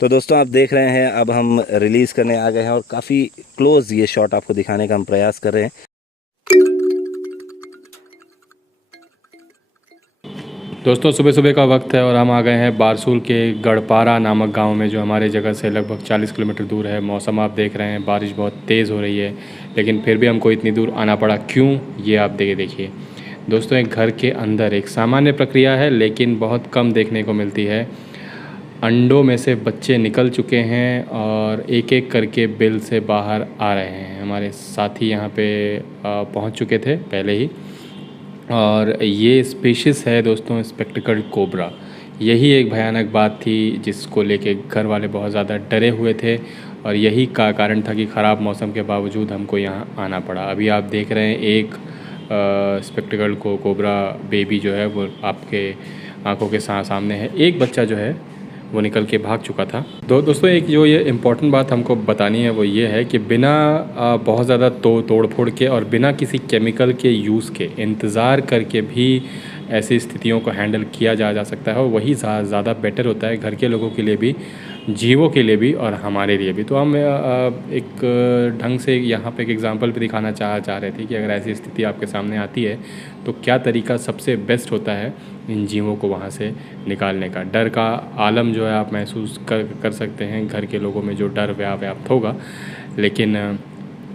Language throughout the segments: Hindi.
तो दोस्तों आप देख रहे हैं, अब हम रिलीज़ करने आ गए हैं और काफ़ी क्लोज ये शॉट आपको दिखाने का हम प्रयास कर रहे हैं। दोस्तों सुबह सुबह का वक्त है और हम आ गए हैं बारसूल के गढ़पारा नामक गांव में, जो हमारे जगह से लगभग 40 किलोमीटर दूर है। मौसम आप देख रहे हैं, बारिश बहुत तेज़ हो रही है, लेकिन फिर भी हमको इतनी दूर आना पड़ा। क्यों, ये आप देखिए दोस्तों। एक घर के अंदर एक सामान्य प्रक्रिया है, लेकिन बहुत कम देखने को मिलती है। अंडों में से बच्चे निकल चुके हैं और एक एक करके बिल से बाहर आ रहे हैं। हमारे साथी यहाँ पे पहुँच चुके थे पहले ही। और ये स्पीशीज़ है दोस्तों स्पेक्टिकल्ड कोबरा। यही एक भयानक बात थी जिसको लेके घर वाले बहुत ज़्यादा डरे हुए थे, और यही का कारण था कि ख़राब मौसम के बावजूद हमको यहाँ आना पड़ा। अभी आप देख रहे हैं एक स्पेक्टिकल्ड कोबरा बेबी जो है वो आपके आंखों के सामने है। एक बच्चा जो है वो निकल के भाग चुका था। दोस्तों एक जो ये इम्पोर्टेंट बात हमको बतानी है वो ये है कि बिना बहुत ज़्यादा तोड़ फोड़ के और बिना किसी केमिकल के यूज़ के इंतज़ार करके भी ऐसी स्थितियों को हैंडल किया जा सकता है, और वही ज़्यादा बेटर होता है घर के लोगों के लिए भी, जीवों के लिए भी और हमारे लिए भी। तो हम एक ढंग से यहाँ पे एक एग्जांपल भी दिखाना चाह रहे थे कि अगर ऐसी स्थिति आपके सामने आती है तो क्या तरीका सबसे बेस्ट होता है इन जीवों को वहाँ से निकालने का। डर का आलम जो है आप महसूस कर सकते हैं, घर के लोगों में जो डर व्याप्त होगा। लेकिन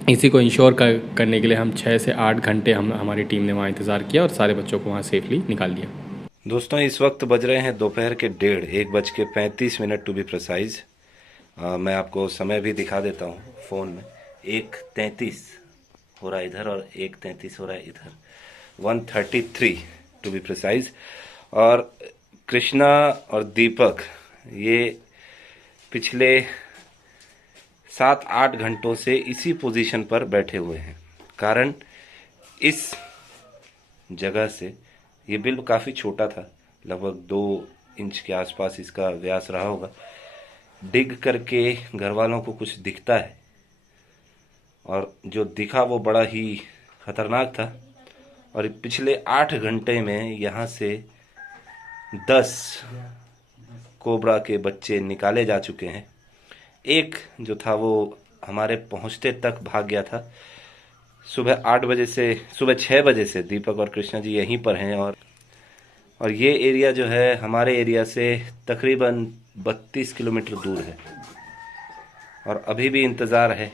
इसी को इंश्योर करने के लिए हम 6 से 8 घंटे हमारी टीम ने वहाँ इंतज़ार किया और सारे बच्चों को वहाँ सेफली निकाल दिया। दोस्तों इस वक्त बज रहे हैं दोपहर के 1:35 टू बी प्रिसाइज। मैं आपको समय भी दिखा देता हूँ फ़ोन में। 1:33 हो रहा है इधर और 1:33 हो रहा है इधर, 1:33 टू बी प्रिसाइज। और कृष्णा और दीपक ये पिछले 7-8 घंटों से इसी पोजीशन पर बैठे हुए हैं। कारण इस जगह से ये बिल्ब काफ़ी छोटा था, लगभग 2 इंच के आसपास इसका व्यास रहा होगा। डिग करके घर वालों को कुछ दिखता है, और जो दिखा वो बड़ा ही खतरनाक था। और पिछले 8 घंटे में यहाँ से 10 कोबरा के बच्चे निकाले जा चुके हैं। एक जो था वो हमारे पहुँचते तक भाग गया था। सुबह 6 बजे से दीपक और कृष्णा जी यहीं पर हैं, और ये एरिया जो है हमारे एरिया से तकरीबन 32 किलोमीटर दूर है, और अभी भी इंतज़ार है।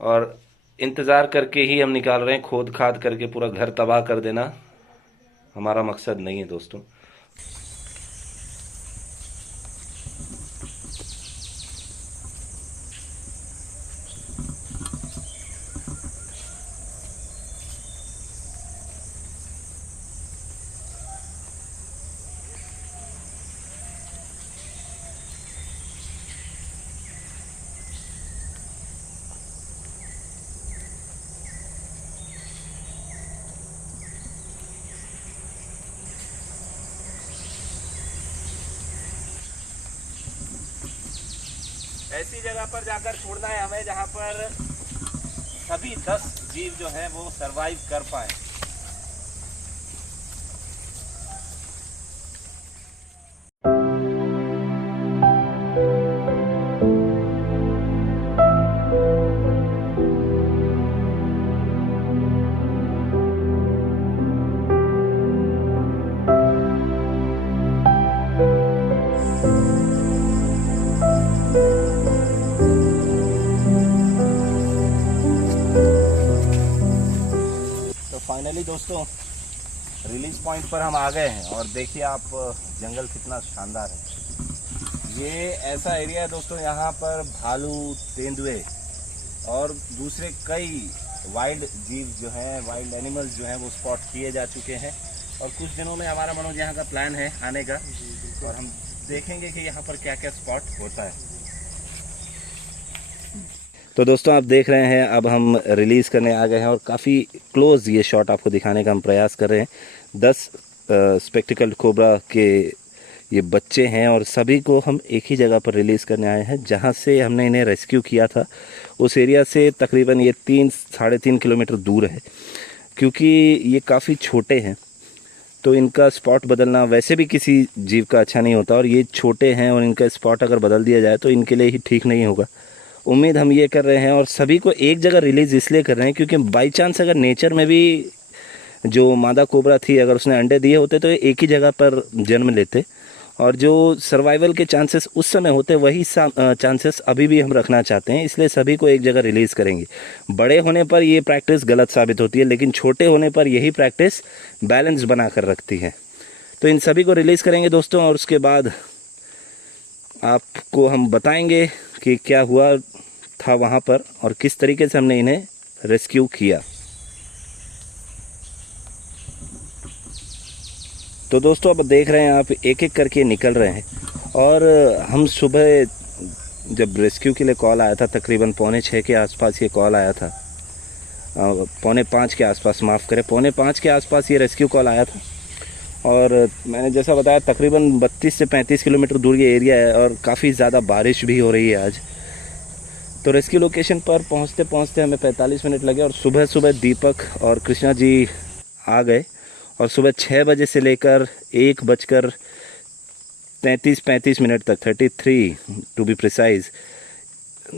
और इंतज़ार करके ही हम निकाल रहे हैं। खोद खाद करके पूरा घर तबाह कर देना हमारा मकसद नहीं है दोस्तों। ऐसी जगह पर जाकर छोड़ना है हमें जहाँ पर सभी 10 जीव जो हैं वो सरवाइव कर पाए। फाइनली दोस्तों रिलीज पॉइंट पर हम आ गए हैं, और देखिए आप जंगल कितना शानदार है। ये ऐसा एरिया है दोस्तों, यहाँ पर भालू, तेंदुए और दूसरे कई वाइल्ड जीव जो हैं, वाइल्ड एनिमल्स जो हैं वो स्पॉट किए जा चुके हैं। और कुछ दिनों में हमारा मनोज यहाँ का प्लान है आने का, और हम देखेंगे कि यहाँ पर क्या क्या स्पॉट होता है। तो दोस्तों आप देख रहे हैं, अब हम रिलीज़ करने आ गए हैं और काफ़ी क्लोज ये शॉट आपको दिखाने का हम प्रयास कर रहे हैं। 10 स्पेक्टिकल्ड कोबरा के ये बच्चे हैं, और सभी को हम एक ही जगह पर रिलीज़ करने आए हैं जहां से हमने इन्हें रेस्क्यू किया था। उस एरिया से तकरीबन ये 3-3.5 किलोमीटर दूर है। क्योंकि ये काफ़ी छोटे हैं तो इनका स्पॉट बदलना वैसे भी किसी जीव का अच्छा नहीं होता, और ये छोटे हैं और इनका स्पॉट अगर बदल दिया जाए तो इनके लिए ही ठीक नहीं होगा। उम्मीद हम ये कर रहे हैं, और सभी को एक जगह रिलीज़ इसलिए कर रहे हैं क्योंकि बाई चांस अगर नेचर में भी जो मादा कोबरा थी अगर उसने अंडे दिए होते तो ये एक ही जगह पर जन्म लेते, और जो सर्वाइवल के चांसेस उस समय होते वही चांसेस अभी भी हम रखना चाहते हैं, इसलिए सभी को एक जगह रिलीज़ करेंगे। बड़े होने पर ये प्रैक्टिस गलत साबित होती है, लेकिन छोटे होने पर यही प्रैक्टिस बैलेंस बना कर रखती है। तो इन सभी को रिलीज़ करेंगे दोस्तों, और उसके बाद आपको हम बताएंगे कि क्या हुआ था वहाँ पर और किस तरीके से हमने इन्हें रेस्क्यू किया। तो दोस्तों अब देख रहे हैं आप, एक एक करके निकल रहे हैं, और हम सुबह जब रेस्क्यू के लिए कॉल आया था तकरीबन 4:45 के आसपास ये कॉल आया था, 4:45 के आसपास, माफ़ करें 4:45 के आसपास ये रेस्क्यू कॉल आया था। और मैंने जैसा बताया तकरीबन 32 से 35 किलोमीटर दूर ये एरिया है, और काफ़ी ज़्यादा बारिश भी हो रही है आज। तो रेस्क्यू लोकेशन पर पहुंचते पहुंचते हमें 45 मिनट लगे, और सुबह सुबह दीपक और कृष्णा जी आ गए, और सुबह 6 बजे से लेकर 1:33-35 तक, 33 टू बी प्रिसाइज,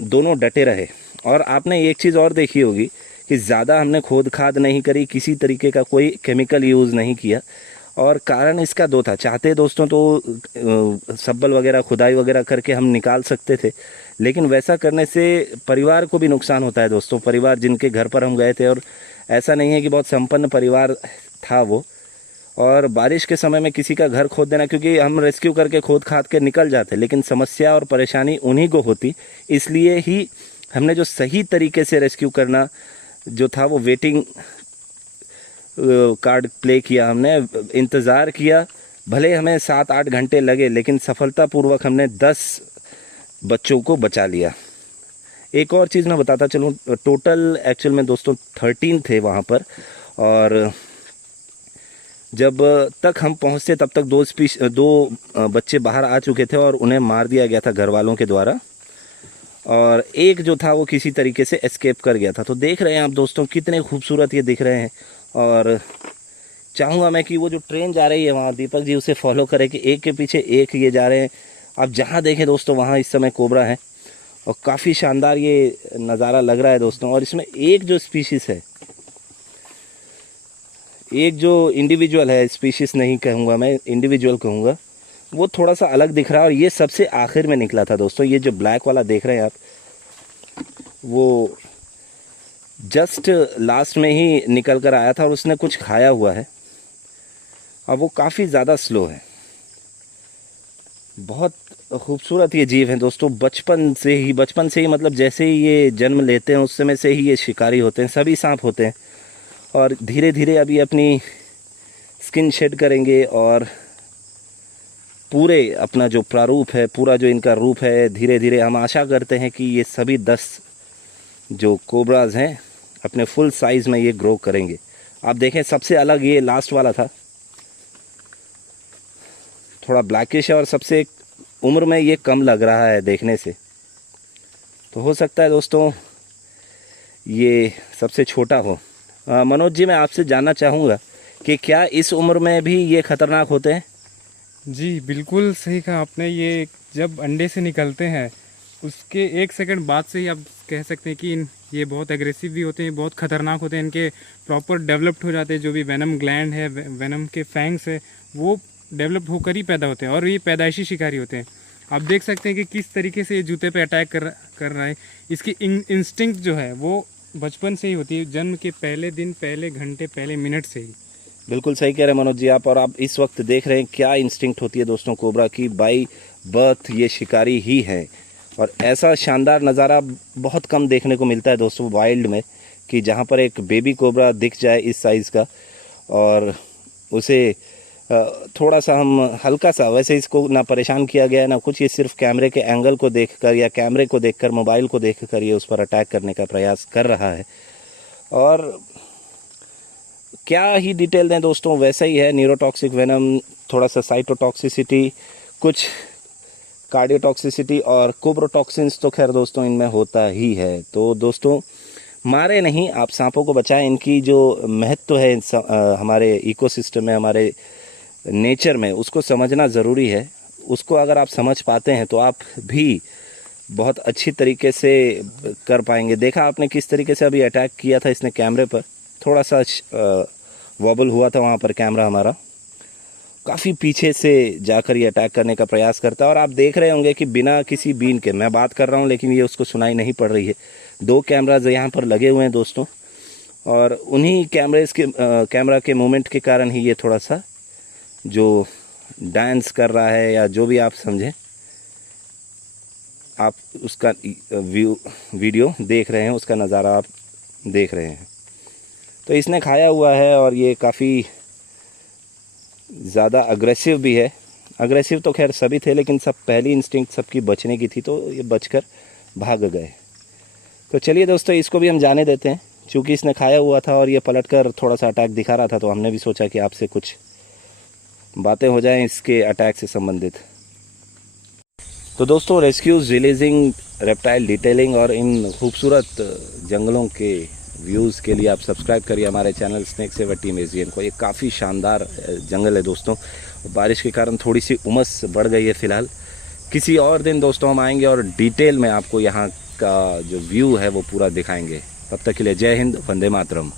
दोनों डटे रहे। और आपने एक चीज़ और देखी होगी कि ज़्यादा हमने खोद खाद नहीं करी, किसी तरीके का कोई केमिकल यूज़ नहीं किया, और कारण इसका दो था। चाहते दोस्तों तो सब्बल वगैरह खुदाई वगैरह करके हम निकाल सकते थे, लेकिन वैसा करने से परिवार को भी नुकसान होता है दोस्तों। परिवार जिनके घर पर हम गए थे, और ऐसा नहीं है कि बहुत संपन्न परिवार था वो, और बारिश के समय में किसी का घर खोद देना, क्योंकि हम रेस्क्यू करके खोद खाद के निकल जाते, लेकिन समस्या और परेशानी उन्हीं को होती। इसलिए ही हमने जो सही तरीके से रेस्क्यू करना जो था वो वेटिंग कार्ड प्ले किया, हमने इंतज़ार किया, भले हमें 7-8 घंटे लगे, लेकिन सफलतापूर्वक हमने 10 बच्चों को बचा लिया। एक और चीज़ मैं बताता चलूँ, टोटल एक्चुअल में दोस्तों 13 थे वहाँ पर, और जब तक हम पहुँचते तब तक दो बच्चे बाहर आ चुके थे और उन्हें मार दिया गया था घर वालों के द्वारा, और एक जो था वो किसी तरीके से एस्केप कर गया था। तो देख रहे हैं आप दोस्तों कितने खूबसूरत ये दिख रहे हैं, और चाहूँगा मैं कि वो जो ट्रेन जा रही है वहाँ दीपक जी उसे फॉलो करें कि एक के पीछे एक ये जा रहे हैं। आप जहाँ देखें दोस्तों वहाँ इस समय कोबरा है, और काफ़ी शानदार ये नज़ारा लग रहा है दोस्तों। और इसमें एक जो स्पीशीज़ है, एक जो इंडिविजुअल है, स्पीशीज़ नहीं कहूँगा मैं, इंडिविजुअल कहूँगा, वो थोड़ा सा अलग दिख रहा है, और ये सबसे आखिर में निकला था दोस्तों। ये जो ब्लैक वाला देख रहे हैं आप, वो जस्ट लास्ट में ही निकल कर आया था, और उसने कुछ खाया हुआ है, और वो काफ़ी ज़्यादा स्लो है। बहुत खूबसूरत ये जीव है दोस्तों। बचपन से ही मतलब जैसे ही ये जन्म लेते हैं उस समय से ही ये शिकारी होते हैं, सभी सांप होते हैं, और धीरे धीरे अभी अपनी स्किन शेड करेंगे, और पूरे अपना जो प्रारूप है, पूरा जो इनका रूप है, धीरे धीरे हम आशा करते हैं कि ये सभी 10 जो कोबराज हैं अपने फुल साइज़ में ये ग्रो करेंगे। आप देखें सबसे अलग ये लास्ट वाला था, थोड़ा ब्लैकिश है, और सबसे उम्र में ये कम लग रहा है देखने से। तो हो सकता है दोस्तों ये सबसे छोटा हो। मनोज जी, मैं आपसे जानना चाहूँगा कि क्या इस उम्र में भी ये खतरनाक होते हैं? जी बिल्कुल सही कहा आपने। ये जब अंडे से निकलते हैं उसके 1 सेकंड बाद से ही आप कह सकते हैं कि ये बहुत एग्रेसिव भी होते हैं, बहुत ख़तरनाक होते हैं। इनके प्रॉपर डेवलप्ड हो जाते हैं, जो भी वेनम ग्लैंड है, वेनम के फैंग्स है, वो डेवलप होकर ही पैदा होते हैं, और ये पैदाइशी शिकारी होते हैं। आप देख सकते हैं कि किस तरीके से ये जूते पे अटैक कर रहा है। इसकी इंस्टिंक्ट जो है वो बचपन से ही होती है, जन्म के पहले दिन, पहले घंटे, पहले मिनट से ही। बिल्कुल सही कह रहे हैं मनोज जी आप, और आप इस वक्त देख रहे हैं क्या इंस्टिंक्ट होती है दोस्तों कोबरा की। बाई बर्थ ये शिकारी ही है, और ऐसा शानदार नज़ारा बहुत कम देखने को मिलता है दोस्तों वाइल्ड में, कि जहाँ पर एक बेबी कोबरा दिख जाए इस साइज़ का, और उसे थोड़ा सा हम हल्का सा, वैसे इसको ना परेशान किया गया है ना कुछ, ये सिर्फ कैमरे के एंगल को देखकर या कैमरे को देखकर, मोबाइल को देखकर ये उस पर अटैक करने का प्रयास कर रहा है। और क्या ही डिटेल दें दोस्तों, वैसा ही है, न्यूरोटॉक्सिक वेनम, थोड़ा सा साइटोटॉक्सिसिटी, कुछ कार्डियोटॉक्सिसिटी, और कोब्रोटॉक्सिन्स तो खैर दोस्तों इनमें होता ही है। तो दोस्तों मारे नहीं, आप सांपों को बचाएं। इनकी जो महत्व है हमारे इकोसिस्टम में, हमारे नेचर में, उसको समझना ज़रूरी है। उसको अगर आप समझ पाते हैं तो आप भी बहुत अच्छी तरीके से कर पाएंगे। देखा आपने किस तरीके से अभी अटैक किया था इसने कैमरे पर, थोड़ा सा वॉबल हुआ था वहाँ पर कैमरा हमारा। काफ़ी पीछे से जाकर ये अटैक करने का प्रयास करता है और आप देख रहे होंगे कि बिना किसी बीन के मैं बात कर रहा हूँ लेकिन ये उसको सुनाई नहीं पड़ रही है। 2 कैमराज यहाँ पर लगे हुए हैं दोस्तों, और उन्हीं कैमरा के मूवमेंट के कारण ही ये थोड़ा सा जो डांस कर रहा है या जो भी आप समझें, आप उसका वीडियो देख रहे हैं, उसका नज़ारा आप देख रहे हैं। तो इसने खाया हुआ है और ये काफ़ी ज़्यादा अग्रेसिव भी है। अग्रेसिव तो खैर सभी थे, लेकिन सब पहली इंस्टिंक्ट सबकी बचने की थी, तो ये बचकर भाग गए। तो चलिए दोस्तों, इसको भी हम जाने देते हैं। चूँकि इसने खाया हुआ था और ये पलटकर थोड़ा सा अटैक दिखा रहा था, तो हमने भी सोचा कि आपसे कुछ बातें हो जाएं इसके अटैक से संबंधित। तो दोस्तों, रेस्क्यूज, रिलीजिंग, रेप्टाइल डिटेलिंग और इन खूबसूरत जंगलों के व्यूज़ के लिए आप सब्सक्राइब करिए हमारे channel snake saver team Asian को। ये काफ़ी शानदार जंगल है दोस्तों। बारिश के कारण थोड़ी सी उमस बढ़ गई है फ़िलहाल। किसी और दिन दोस्तों हम आएंगे और डिटेल में आपको यहाँ का जो व्यू है वो पूरा दिखाएंगे। तब तक के लिए जय हिंद, वंदे मातरम।